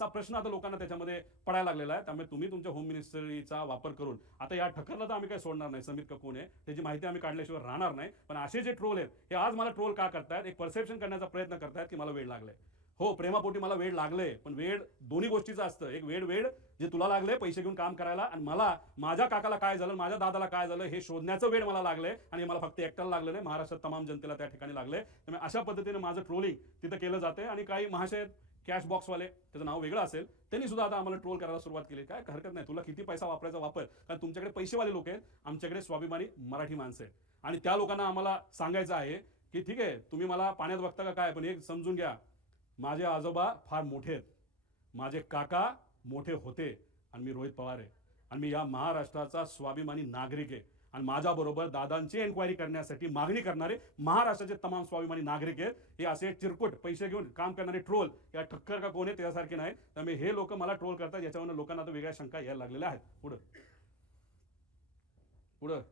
चा प्रश्न आता लोकांना त्याच्यामध्ये पडायला लागलेला आहे. त्यामुळे तुम्ही तुमच्या होम मिनिस्ट्रीचा वापर करून आता या ठक्करला तर आम्ही काही सोडणार नाही. समीर का कोण आहे त्याची माहिती आम्ही काढल्याशिवाय राहणार नाही. पण असे जे ट्रोल आहेत हे आज मला ट्रोल का करतायत, एक परसेप्शन करण्याचा प्रयत्न करतायत की मला वेळ लागलाय. हो, प्रेमापोटी मला वेळ लागले, पण वेळ दोन्ही गोष्टीचं असतं. एक वेळ वेळ जे तुला लागले पैसे घेऊन काम करायला, आणि मला माझ्या काकाला काय झालं, माझ्या दादाला काय झालं हे शोधण्याचं वेळ मला लागले. आणि मला फक्त एकट्याला लागलं नाही, महाराष्ट्रात तमाम जनतेला त्या ठिकाणी लागले. त्यामुळे अशा पद्धतीने माझं ट्रोलिंग तिथं केलं जाते. आणि काही महाशय कॅश बॉक्सवाले, त्याचं नाव वेगळं असेल, त्यांनी सुद्धा आता आम्हाला ट्रोल करायला सुरुवात केली. काय हरकत नाही, तुला किती पैसा वापरायचा वापर, कारण तुमच्याकडे पैसेवाले लोक आहेत, आमच्याकडे स्वाभिमानी मराठी माणसं आहेत. आणि त्या लोकांना आम्हाला सांगायचं आहे की ठीक आहे, तुम्ही मला पाण्यात बघता का काय, पण एक समजून घ्या, माझे आजोबा फार मोठे आहेत, माझे काका मोठे होते, आणि मी रोहित पवार आहे, आणि मी या महाराष्ट्राचा स्वाभिमानी नागरिक आहे. आणि माझ्याबरोबर दादांची एन्क्वायरी करण्यासाठी मागणी करणारे महाराष्ट्राचे तमाम स्वाभिमानी नागरिक आहेत. हे असे चिरकुट पैसे घेऊन काम करणारे ट्रोल या ठक्कर का कोण आहे त्यासारखे नाही. त्यामुळे हे लोक मला ट्रोल करतात, याच्यावरून लोकांना आता वेगळ्या शंका यायला लागलेल्या आहेत. पुढं पुढं